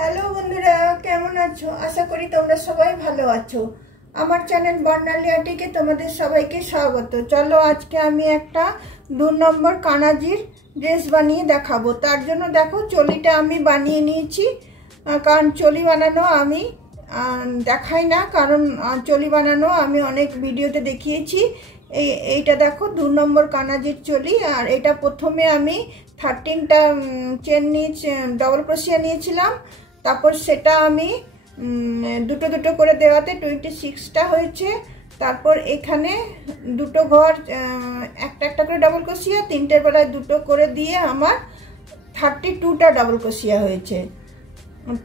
Hello বন্ধুরা, কেমন আছো? আশা করি তোমরা সবাই ভালো আছো। আমার চ্যানেল বর্ণালী আন্টিকে তোমাদের সবাইকে স্বাগত। চলো আজকে আমি একটা 2 নম্বর কানাজির ড্রেস বানিয়ে দেখাবো। তার জন্য দেখো চলিটা আমি বানিয়ে নিয়েছি। কারণ চলি বানানো আমি দেখাই না, কারণ চলি বানানো আমি অনেক ভিডিওতে দেখিয়েছি। এইটা দেখো 2 নম্বর কানাজির চলি। আর এটা প্রথমে আমি 13টা চেন নিয়ে ডবল ক্রোশিয়া নিয়েছিলাম। তারপর সেটা আমি দুটো দুটো করে দেওয়াতে 26টা হয়েছে। তারপর এখানে দুটো ঘর একটা একটা করে ডবল ক্রোশিয়া, 3টের বেলায় দুটো করে দিয়ে আমার 32টা ডবল ক্রোশিয়া হয়েছে।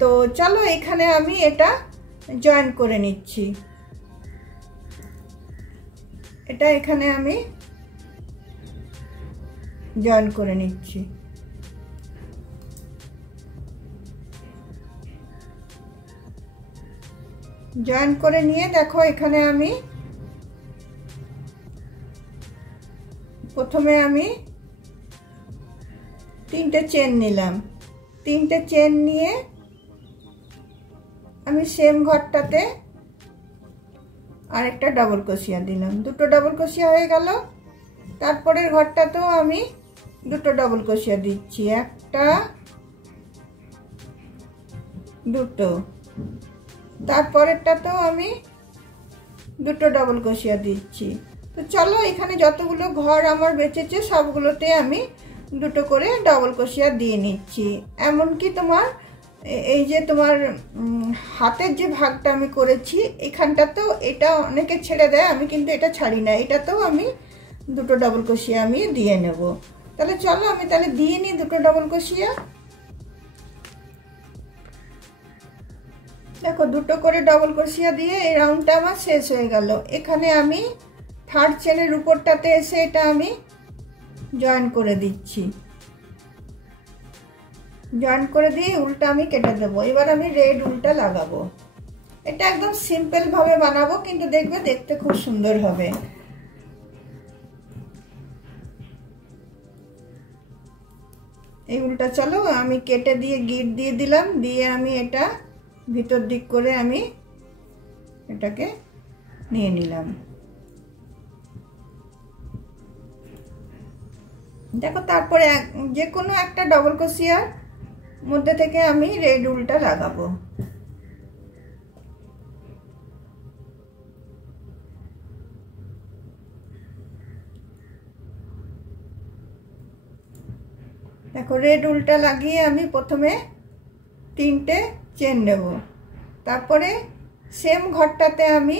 তো চলো এখানে আমি এটা জয়েন করে নিচ্ছি। এটা এখানে আমি জয়েন করে নিচ্ছি। জয়েন করে নিয়ে দেখো এখানে আমি প্রথমে আমি 3টে চেন নিলাম। 3টে চেন নিয়ে আমি সেম ঘরটাতে আরেকটা ডবল ক্রোশিয়া দিলাম। দুটো ডবল ক্রোশিয়া হয়ে গেল। তারপরের ঘরটাতেও আমি দুটো ডবল ক্রোশিয়া দিচ্ছি, একটা দুটো। তারপরেরটাতেও আমি দুটো ডবল ক্রোশিয়া দিচ্ছি। তো চলো এখানে যতগুলো ঘর আমার বেঁচেছে সবগুলোতে আমি দুটো করে ডবল ক্রোশিয়া দিয়ে নিচ্ছি। এমনকি তোমার এই যে তোমার হাতের যে ভাগটা আমি করেছি এখানটাতেও এটা অনেকে ছেড়ে দেয়, আমি কিন্তু এটা ছাড়ি না। এটাতেও আমি দুটো ডবল ক্রোশিয়া আমি দিয়ে নেব। তাহলে চলো আমি তাহলে দিয়ে নিই দুটো ডবল ক্রোশিয়া। দেখো দুটো করে ডবল ক্রোশিয়া দিয়ে এই রাউন্ডটা আমার শেষ হয়ে গেল। এখানে আমি 3rd চেনের উপরটাতে এসে এটা আমি জয়েন করে দিচ্ছি। জয়েন করে দিয়ে উল্টা আমি কেটে দেবো। এবার আমি রেড উল্টা লাগাবো। এটা একদম সিম্পল ভাবে বানাবো, কিন্তু দেখবে দেখতে খুব সুন্দর হবে। এই উল্টা চলো আমি কেটে দিয়ে গিট দিয়ে দিলাম, দিয়ে আমি এটা ভিতর দিক করে আমি এটাকে নিয়ে নিলাম। দেখো তারপরে যে কোনো একটা ডবল ক্রোশিয়ার মধ্যে থেকে আমি রেড উল্টা লাগাবো। দেখো রেড উল্টা লাগিয়ে আমি প্রথমে 3টে চেন নেব। তারপরে সেম ঘরটাতে আমি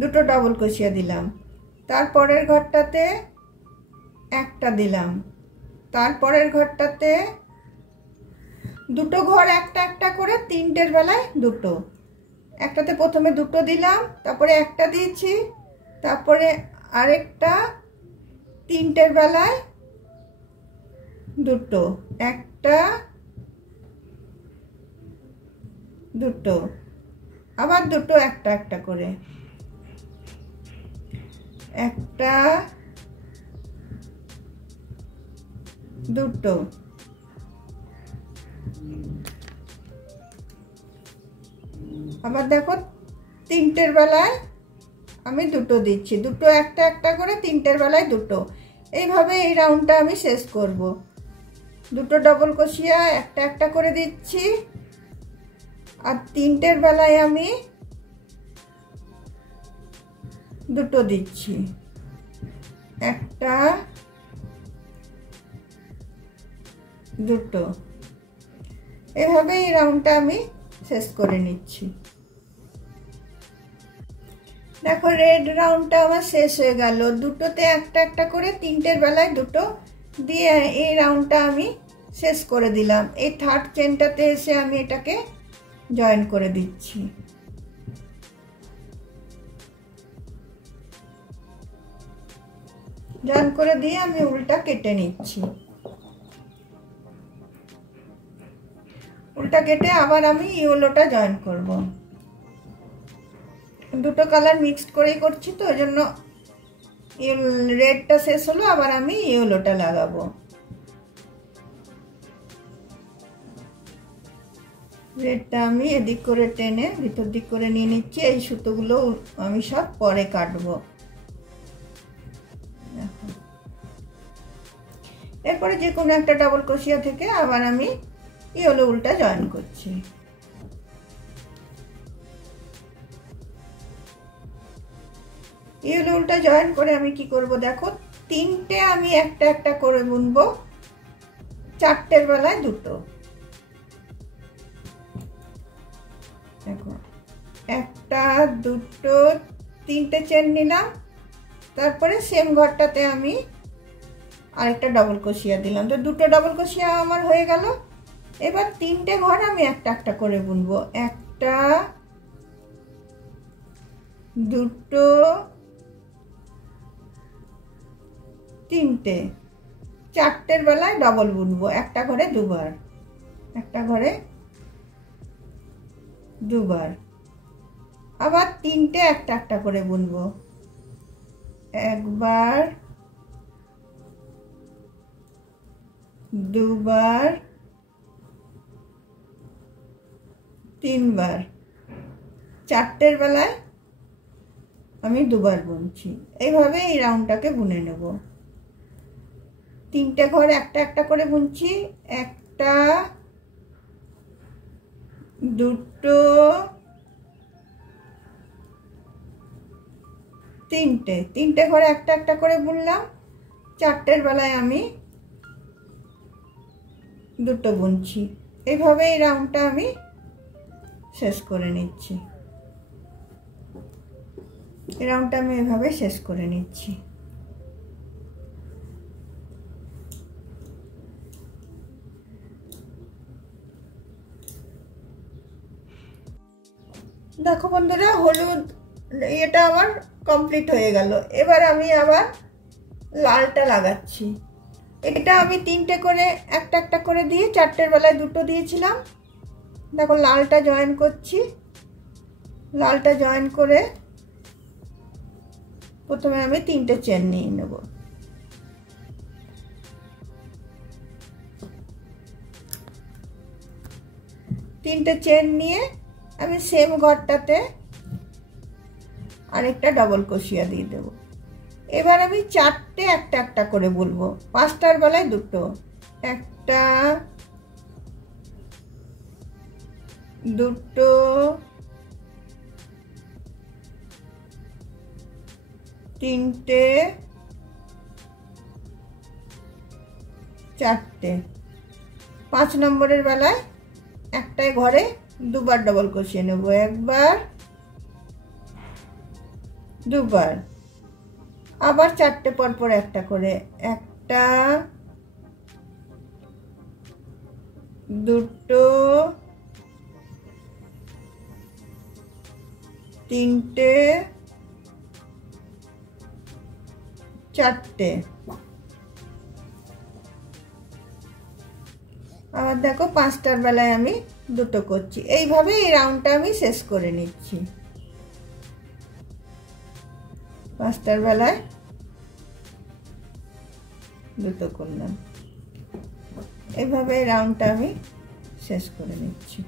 দুটো ডবল ক্রোশিয়া দিলাম। তারপরের ঘরটাতে একটা দিলাম। তারপরের ঘরটাতে দুটো ঘর একটা একটা করে 3টের বেলায় দুটো। একটাতে প্রথমে দুটো দিলাম, তারপরে একটা দিয়েছি, তারপরে আরেকটা 3টের বেলায় দুটো, একটা দুটো, আবার দুটো একটা একটা করে, একটা দুটো, আবার দেখো 3টের বেলায় আমি দুটো দিচ্ছি, দুটো একটা একটা করে 3টের বেলায় দুটো। এইভাবে এই রাউন্ডটা আমি শেষ করব। দুটো ডবল ক্রোশিয়া একটা একটা করে দিচ্ছি, আর 3টের বেলায় আমি দুটো দিচ্ছি, একটা দুটো। এভাবে এই রাউন্ডটা আমি শেষ করে নিচ্ছি। দেখো রেড রাউন্ডটা আমার শেষ হয়ে গেল। দুটোতে একটা একটা করে 3টের বেলায় দুটো দিয়ে এই রাউন্ডটা আমি শেষ করে দিলাম। এই 3rd চেনটাতে এসে আমি এটাকে জয়েন করে দিচ্ছি। জয়েন করে দিয়ে আমি উল্টা কেটে নিচ্ছি। উল্টা কেটে আবার আমি ইয়েলোটা জয়েন করব। দুটো কালার মিক্সড করেই করছি, তো ওই জন্য রেডটা শেষ হলো, আবার আমি ইয়েলোটা লাগাবো। রেডটা আমি এদিক করে টেনে ভিতর দিক করে নিয়ে নিচ্ছি। এই সুতোগুলো আমি সব পরে কাটবো। এরপরে যে কোনো একটা ডাবল ক্রোশিয়া থেকে আবার আমি ইয়েলো উল্টা জয়েন করছি। ইয়েলো উল্টা জয়েন করে আমি কি করব দেখো, তিনটে আমি একটা একটা করে বুনবো, চারটের বেলায় দুটো। দেখো একটা দুটো তিনটে চেন নিলাম, তারপরে সেম ঘরটাতে আমি আরেকটা ডাবল ক্রোশিয়া দিলাম, তো দুটো ডাবল ক্রোশিয়া আমার হয়ে গেল। এবার তিনটে ঘর আমি একটা একটা করে বুনবো, একটা দুটো তিনটে, চারটের বেলায় ডবল বুনবো, একটা ঘরে দুবার, একটা ঘরে দুবার। আবার তিনটে একটা একটা করে বুনবো, একবার দুবার তিনবার, চারটের বেলায় আমি দুবার বুনছি। এইভাবে এই রাউন্ডটাকে বুনে নেব। তিনটে ঘর একটা একটা করে বুনছি, একটা দুটো তিনটে, তিনটে ঘরে একটা একটা করে বুনলাম, চারটের বেলায় আমি দুটো বুনছি। এইভাবে এই রাউন্ডটা আমি শেষ করে নিচ্ছি। এই রাউন্ডটা আমি এভাবে শেষ করে নিচ্ছি। দেখো বন্ধুরা, হলুদ এটা আমার কমপ্লিট হয়ে গেল। এবার আমি আবার লালটা লাগাচ্ছি। এটা আমি তিনটে করে একটা একটা করে দিয়ে চারটের বেলায় দুটো দিয়েছিলাম। দেখো লালটা জয়েন করছি। লালটা জয়েন করে প্রথমে আমি তিনটে চেন নিয়ে নেব। তিনটে চেন নিয়ে আমি সেম ঘরটাতে আরেকটা ডাবল ক্রোশিয়া দিয়ে দেব। এবার আমি চারটে একটা একটা করে বলবো, পাঁচটার বেলায় দুটো, একটা দুটো তিনটে চারটে। 5 নম্বরের বেলায় একটাই ঘরে দুবার ডাবল ক্রোশিয়া নেব, একবার দুবার। আবার চারটে পর পর একটা করে, একটা দুটো তিনটে চারটে। আবার দেখো পাঁচটার বেলায় আমি দুটো করছি। এইভাবে এই রাউন্ডটা আমি শেষ করে নিচ্ছি। পাঁচটার বেলায় দুটো করলাম, এইভাবে এই রাউন্ডটা আমি শেষ করে নিচ্ছি।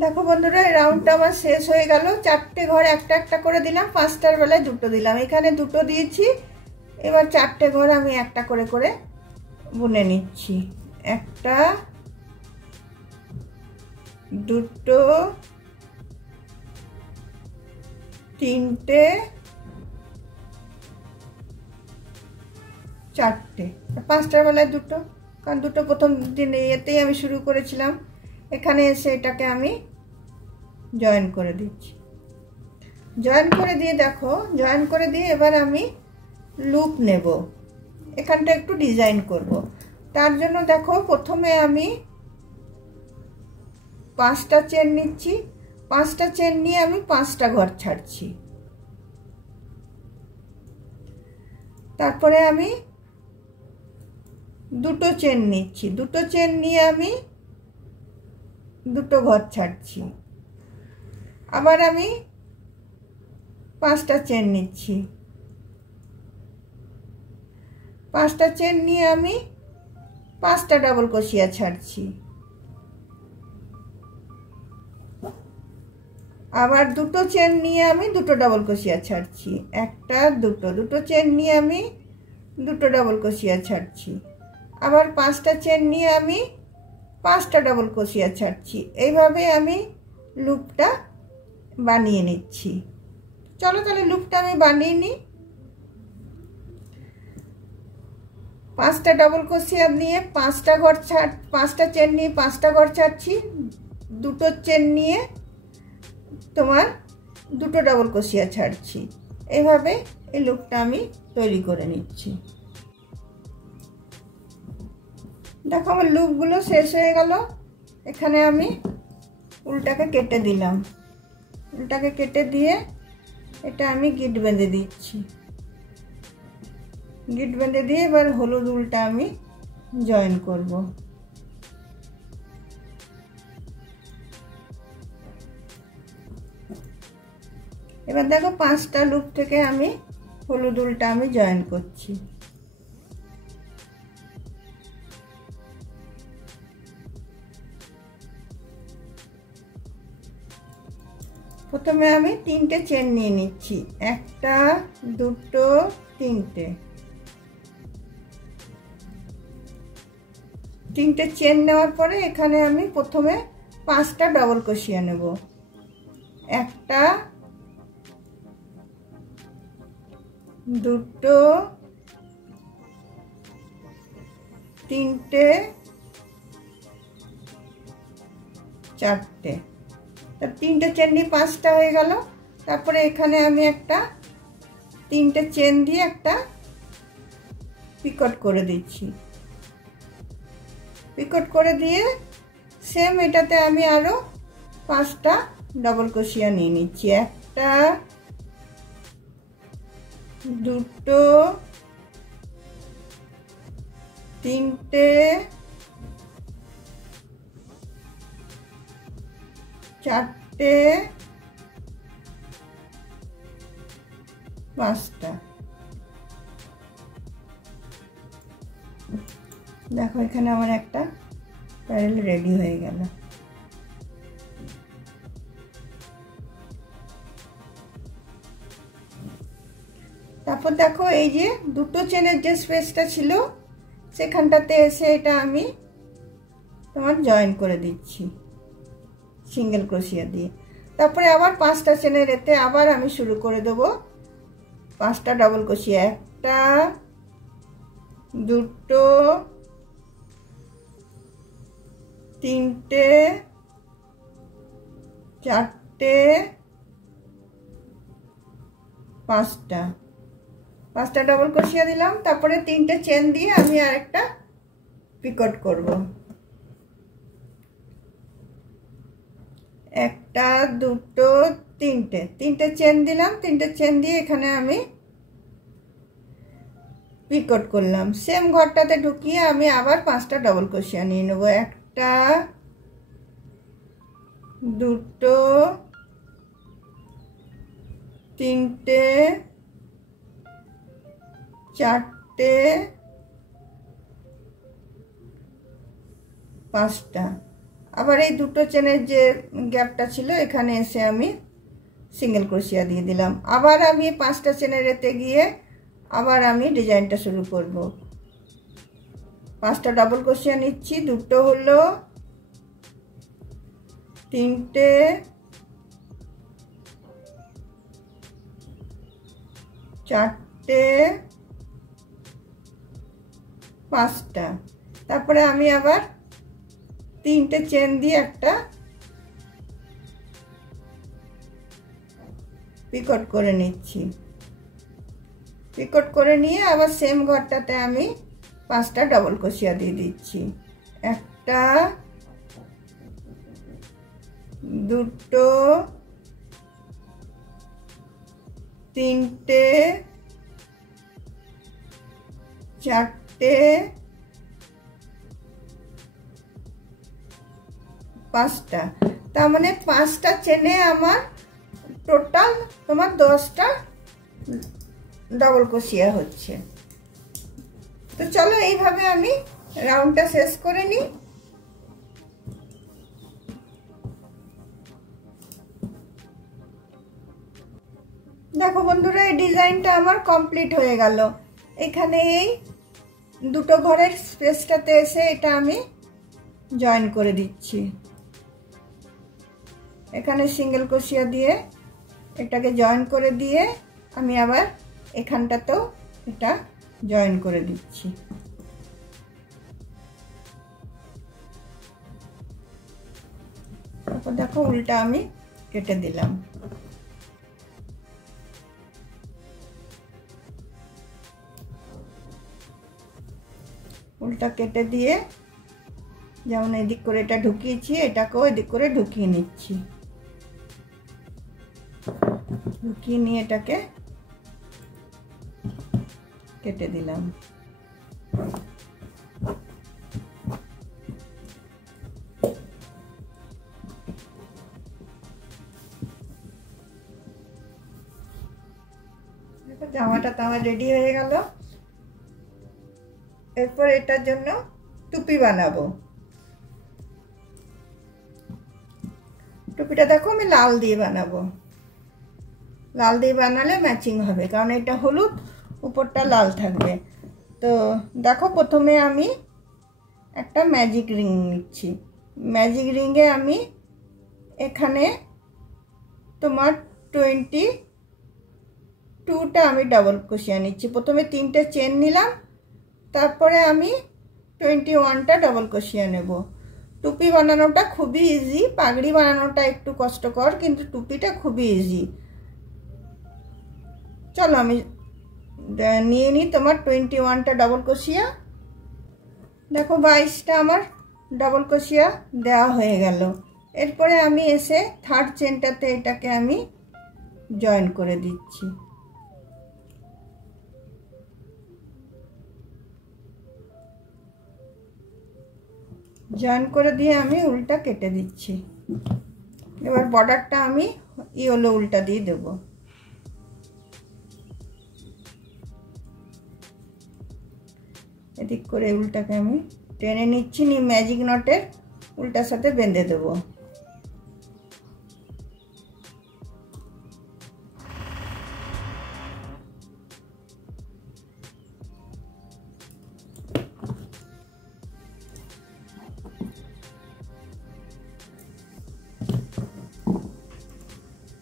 দেখো বন্ধুরা, এই রাউন্ডটা আমার শেষ হয়ে গেল। চারটে ঘর একটা একটা করে দিলাম, পাঁচটার বেলায় দুটো দিলাম, এখানে দুটো দিয়েছি। এবার চারটে ঘর আমি একটা করে করে বুনে নিচ্ছি, একটা দুটো তিনটে চারটে। পাঁচটার বেলায় দুটো, কারণ দুটো প্রথম দিনে এতেই আমি শুরু করেছিলাম। এখানে এসে এটাকে আমি জয়েন করে দিচ্ছি। জয়েন করে দিয়ে দেখো, জয়েন করে দিয়ে এবার আমি লুপ নেব, এখানটা একটু ডিজাইন করব। তার জন্য দেখো প্রথমে আমি 5টা চেন নিচ্ছি, 5টা চেন নিয়ে আমি 5টা ঘর ছাড়ছি। তারপরে আমি দুটো চেন নিচ্ছি, দুটো চেন নিয়ে আমি দুটো ঘর ছাড়ছি। আবার আমি 5টা চেন নিচ্ছি, 5টা চেন নিয়ে আমি 5টা ডাবল ক্রোশিয়া ছাড়ছি। আবার দুটো চেন নিয়ে আমি দুটো ডাবল ক্রোশিয়া ছাড়ছি, একটা দুটো চেন নিয়ে আমি দুটো ডাবল ক্রোশিয়া ছাড়ছি, আবার 5টা চেন নিয়ে আমি 5টা ডাবল ক্রোশিয়া ছাড়ছি। এইভাবে আমি লুপটা বানিয়ে নিচ্ছি। চলো তাহলে লুপটা আমি বানিয়ে নিই। 5টা ডাবল ক্রোশিয়া নিয়ে 5টা চেন নিয়ে 5টা ঘর ছাড়ছি, দুটো চেন নিয়ে তোমার দুটো ডাবল ক্রোশিয়া ছাড়ছি। এইভাবে এই লুপটা আমি তৈরি করে নিচ্ছি। দেখো আমার লুপগুলো শেষ হয়ে গেল। এখানে আমি উল্টাকে কেটে দিলাম, উল্টাকে কেটে দিয়ে এটা আমি গিট বেঁধে দিচ্ছি। গিট বেঁধে দিয়ে এবার হলুদ উলটা আমি জয়েন করব। এবার দেখো 5টা লুপ থেকে আমি হলুদ উলটা আমি জয়েন করছি। প্রথমে আমি 3টে চেন নিয়ে নিচ্ছি, একটা দুটো তিনটে। 3টে চেন নেওয়ার পরে এখানে আমি প্রথমে 5টা ডাবল ক্রোশিয়া নেব, একটা দুটো তিনটে চারটে। 3টে চেন নিয়ে 5টা হয়ে গেল। তারপরে এখানে আমি একটা 3টে চেন দিয়ে একটা পিকট করে দিচ্ছি। পিকট করে দিয়ে সেম এটাতে আমি আরো 5টা ডাবল ক্রোশিয়া নিয়ে নিচ্ছি, একটা দুটো তিনটে চারটে 5টা। দেখো এখানে আমার একটা প্যারেল রেডি হয়ে গেল। তারপর দেখো এই যে দুটো চেনের যে স্পেসটা ছিল সেখানটাতে এসে এটা আমি তোমার জয়েন করে দিচ্ছি সিঙ্গেল ক্রোশিয়া দিয়ে। তারপরে আবার 5টা চেনের এতে আবার আমি শুরু করে দেব 5টা ডাবল ক্রোশিয়া, একটা দুটো তিনটে চারটে 5টা ডাবল ক্রোশিয়া দিলাম। তারপরে 3টে চেন দিয়ে আমি আরেকটা পিকট করব, একটা দুটো তিনটে চেন দিলাম। 3টে চেন দিয়ে এখানে আমি পিকট করলাম। সেম ঘরটাতে ঢুকিয়ে আমি আবার 5টা ডাবল ক্রোশিয়া নিয়ে নেব, একটা দুটো তিনটে চারটে 5টা। আবার এই দুটো চেনের যে গ্যাপটা ছিল এখানে এসে আমি সিঙ্গেল ক্রোশিয়া দিয়ে দিলাম। আবার আমি 5টা চেনের এতে গিয়ে আবার আমি ডিজাইনটা শুরু করব। 5টা ডাবল ক্রোশিয়া নিচ্ছি, দুটো হলো, তিনটে চারটে 5টা। তারপরে আমি আবার 3টে চেন দিয়ে একটা পিকট করে নিচ্ছি। পিকট করে নিয়ে আবার সেম ঘরটাতে আমি 5টা ডাবল ক্রোশিয়া দিয়ে দিচ্ছি, একটা দুটো তিনটে চারটে 5টা। তার মানে 5টা চেনে আমার টোটাল তোমার 10টা ডাবল ক্রোশিয়া হচ্ছে। তো চলো এইভাবে আমি রাউন্ডটা শেষ করে নিই। দেখো বন্ধুরা, এই ডিজাইনটা আমার কমপ্লিট হয়ে গেল। এখানে এই দুটো ঘরের স্পেসটাতে এসে এটা আমি জয়েন করে দিচ্ছি। এখানে সিঙ্গেল ক্রোশিয়া দিয়ে এটাকে জয়েন করে দিয়ে আমি আবার এখানটাতেও এটা জয়েন করে দিচ্ছি। তারপর দেখো উল্টা আমি কেটে দিলাম। উল্টা কেটে দিয়ে যেমন এদিক করে এটা ঢুকিয়েছি, এটাকেও এদিক করে ঢুকিয়ে নিচ্ছি। ঢুকিয়ে নিয়ে এটাকে কেটে দিলাম। জামাটা তো আমার রেডি হয়ে গেল। এরপর এটার জন্য টুপি বানাবো। টুপিটা দেখো আমি লাল দিয়ে বানাবো। লাল দিয়ে বানালে ম্যাচিং হবে, কারণ এটা হলুদ, উপরটা লাল থাকবে। তো দেখো প্রথমে আমি একটা ম্যাজিক রিং নিচ্ছি। ম্যাজিক রিংয়ে আমি এখানে তোমার 22টা আমি ডাবল ক্রোশিয়া নিচ্ছি। প্রথমে 3টে চেন নিলাম, তারপরে আমি 21টা ডাবল ক্রোশিয়া নেব। টুপি বানানোটা খুবই ইজি, পাগড়ি বানানোটা একটু কষ্টকর, কিন্তু টুপিটা খুবই ইজি। চলো আমি নিয়ে নিই তোমার 21টা ডাবল ক্রোশিয়া। দেখো 22টা আমার ডাবল ক্রোশিয়া দেওয়া হয়ে গেল। এরপরে আমি এসে থার্ড চেনটাতে এটাকে আমি জয়েন করে দিচ্ছি। জয়েন করে দিয়ে আমি উল্টা কেটে দিচ্ছি। এবার বর্ডারটা আমি ইয়েলো উল্টা দিয়ে দেব। এদিক করে উল্টাকে আমি টেনে নিচ্ছি, নিয়ে ম্যাজিক নটের উল্টার সাথে বেঁধে দেব।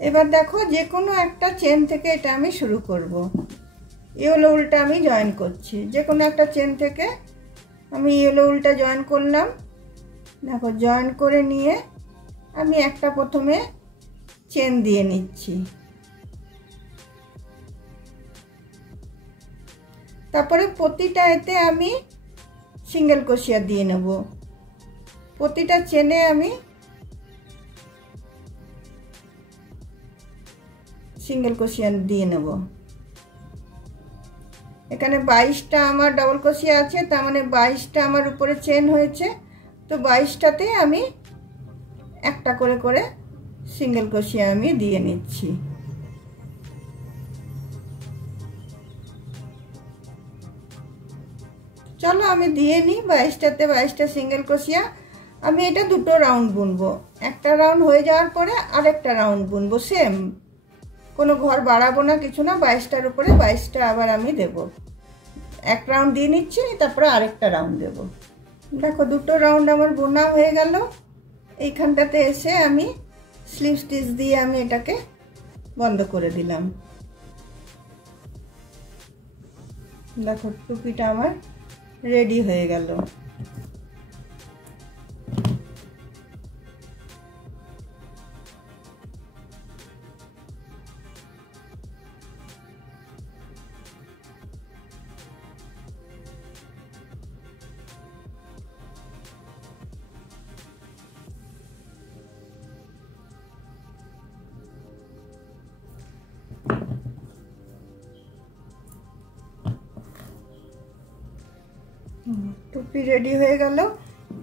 এবার দেখো যে কোনো একটা চেন থেকে এটা আমি শুরু করব। ইয়েলো উল্টা আমি জয়েন করছি। যে কোনো একটা চেন থেকে আমি ইয়েলো উল্টা জয়েন করলাম। দেখো জয়েন করে নিয়ে আমি একটা প্রথমে চেন দিয়ে নিচ্ছি। তারপরে প্রতিটা এতে আমি সিঙ্গেল ক্রোশিয়া দিয়ে নেব। প্রতিটা চেনে আমি সিঙ্গেল ক্রোশিয়া দিয়ে নেব। এখানে 22টা আমার ডাবল ক্রোশিয়া আছে, তার মানে 22টা আমার উপরে চেন হয়েছে। তো 22টাতে আমি একটা করে করে সিঙ্গেল ক্রোশিয়া আমি দিয়ে নিচ্ছি। চলো আমি দিয়ে নিই 22টাতে 22টা সিঙ্গেল ক্রোশিয়া। আমি এটা দুটো রাউন্ড বুনবো। একটা রাউন্ড হয়ে যাওয়ার পরে আরেকটা রাউন্ড বুনবো। সেম, কোনো ঘর বাড়াবো না, কিছু না। 22টার উপরে 22টা আবার আমি দেব। এক রাউন্ড দিয়ে নিচ্ছি, তারপরে আরেকটা রাউন্ড দেব। দেখো দুটো রাউন্ড আমার বোনা হয়ে গেল। এইখানটাতে এসে আমি স্লিপ স্টিচ দিয়ে আমি এটাকে বন্ধ করে দিলাম। দেখো টুপিটা আমার রেডি হয়ে গেল। টুপি রেডি হয়ে গেল।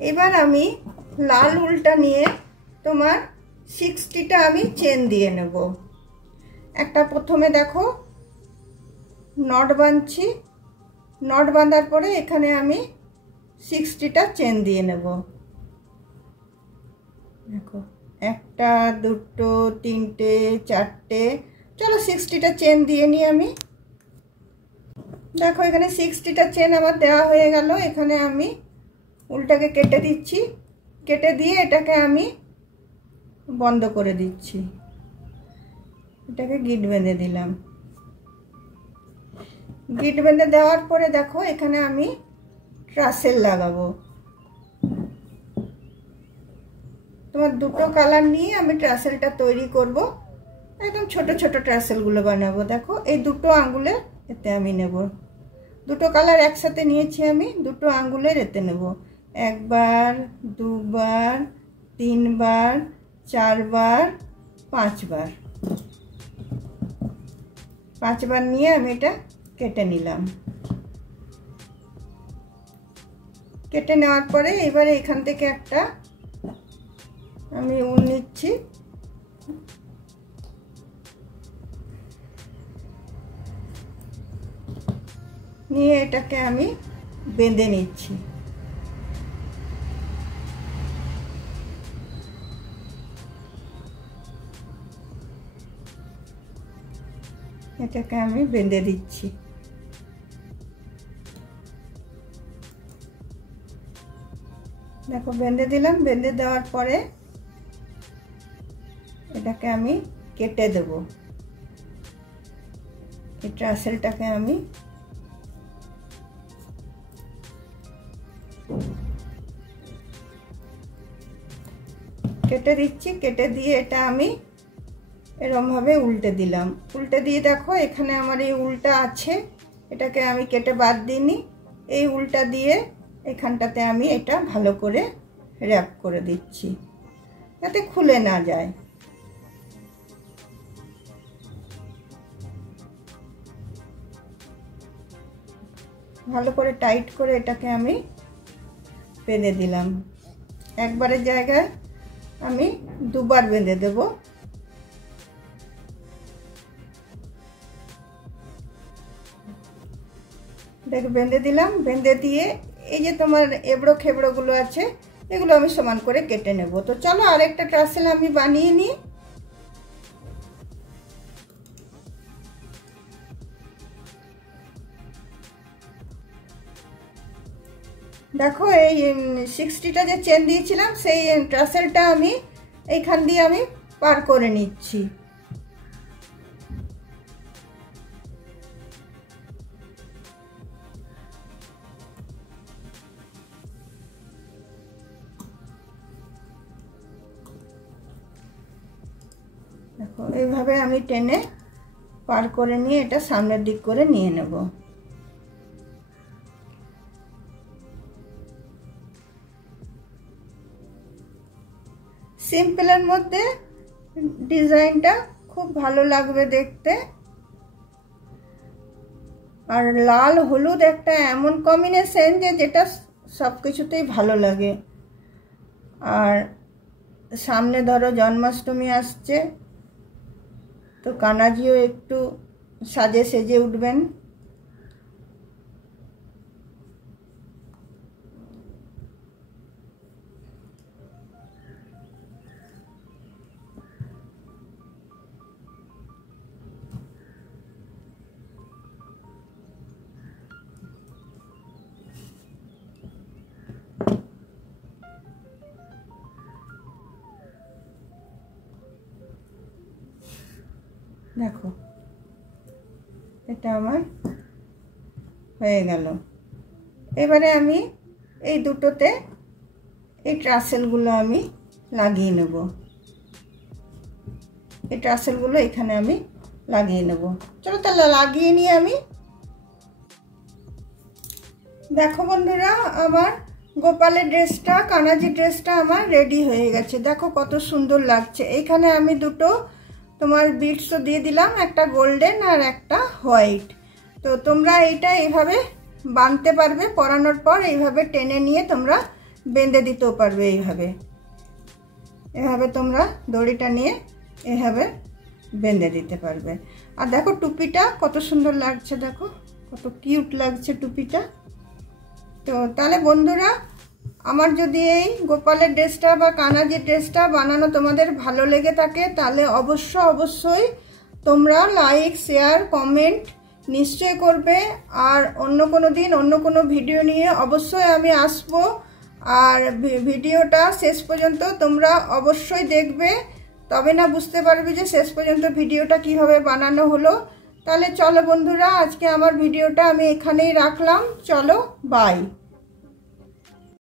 এবার আমি লাল উল্টা নিয়ে তোমার 60টা আমি চেন দিয়ে নেব। একটা প্রথমে দেখো নট বাঁধছি। নট বাঁধার পরে এখানে আমি 60টা চেন দিয়ে নেব। দেখো একটা, দুটো, তিনটে, চারটে, চলো 60টা চেন দিয়ে নিই আমি। দেখো এখানে 60টা চেন আমার দেওয়া হয়ে গেল। এখানে আমি উলটাকে কেটে দিচ্ছি, কেটে দিয়ে এটাকে আমি বন্ধ করে দিচ্ছি। এটাকে গিট বেঁধে দিলাম। গিট বেঁধে দেওয়ার পরে দেখো এখানে আমি ট্রাসেল লাগাবো। তোমার দুটো কালার নিয়ে আমি ট্রাসেলটা তৈরি করব। একদম ছোট ছোট ট্রাসেলগুলো বানাবো। দেখো এই দুটো আঙ্গুলের এতে আমি নেব। দুটো কালার একসাথে নিয়েছি আমি, দুটো আঙ্গুলের এতে নেব। একবার, দুবার, তিনবার, চারবার, পাঁচবার। পাঁচবার নিয়ে আমি এটা কেটে নিলাম। কেটে নেওয়ার পরে এবারে এখান থেকে একটা আমি উল নিচ্ছি। নিয়ে এটাকে আমি বেঁধে নিচ্ছি। এটাকে আমি বেঁধে দিচ্ছি। দেখো বেঁধে দিলাম। বেঁধে দেওয়ার পরে এটাকে আমি কেটে দেব। এই ট্রাসেলটাকে আমি কেটে দিচ্ছি। কেটে দিয়ে এটা আমি এরকম ভাবে উল্টে দিলাম। উল্টে দিয়ে দেখো এখানে আমার এই উল্টা আছে, এটাকে আমি কেটে বাদ দিইনি। এই উল্টা দিয়ে এখানটাতে আমি এটা ভালো করে র্যাপ করে দিচ্ছি যাতে খুলে না যায়। ভালো করে টাইট করে এটাকে আমি বেঁধে দিলাম। একবারের জায়গায় আমি দুবার বেঁধে দেব। দেখো বেঁধে দিলাম। বেঁধে দিয়ে এই যে তোমার এবড়ো খেবড়োগুলো আছে এগুলো আমি সমান করে কেটে নেব। তো চলো আরেকটা ট্রাসেল আমি বানিয়ে নিই। দেখো এই 60টা যে চেন দিয়েছিলাম সেই ট্রাসেলটা আমি এইখান দিয়ে আমি পার করে নিচ্ছি। দেখো এইভাবে আমি টেনে পার করে নিয়ে এটা সামনের দিক করে নিয়ে নেব। সিম্পলের মধ্যে ডিজাইনটা খুব ভালো লাগবে দেখতে। আর লাল হলুদ একটা এমন কম্বিনেশন যে যেটা সব কিছুতেই ভালো লাগে। আর সামনে ধরো জন্মাষ্টমী আসছে, তো কানাজিও একটু সাজে সেজে উঠবেন। দেখো এটা আমার হয়ে গেল। এবারে আমি এই দুটোতে এই ট্রাসেলগুলো আমি লাগিয়ে নেব। এই ট্রাসেলগুলো এখানে আমি লাগিয়ে নেব। চলো তাহলে লাগিয়ে নিই আমি। দেখো বন্ধুরা আমার গোপালের ড্রেসটা, কানাজি ড্রেসটা আমার রেডি হয়ে গেছে। দেখো কত সুন্দর লাগছে। এইখানে আমি দুটো তোমার বিটসও দিয়ে দিলাম, একটা গোল্ডেন আর একটা হোয়াইট। তো তোমরা এইটা এইভাবে বাঁধতে পারবে। পরানোর পর এইভাবে টেনে নিয়ে তোমরা বেঁধে দিতেও পারবে। এইভাবে তোমরা দড়িটা নিয়ে এইভাবে বেঁধে দিতে পারবে। আর দেখো টুপিটা কত সুন্দর লাগছে, দেখো কত কিউট লাগছে টুপিটা। তো তাহলে বন্ধুরা আমার যদি এই গোপালের ড্রেসটা বা কানাজির ড্রেসটা বানানো তোমাদের ভালো লেগে থাকে তাহলে অবশ্যই তোমরা লাইক শেয়ার কমেন্ট নিশ্চয় করবে। আর অন্য কোনো দিন অন্য কোনো ভিডিও নিয়ে অবশ্যই আমি আসব। আর ভিডিওটা শেষ পর্যন্ত তোমরা অবশ্যই দেখবে, তবে না বুঝতে পারবে যে শেষ পর্যন্ত ভিডিওটা কিভাবে বানানো হলো। তাহলে চলো বন্ধুরা, আজকে আমার ভিডিওটা আমি এখানেই রাখলাম। চলো, বাই।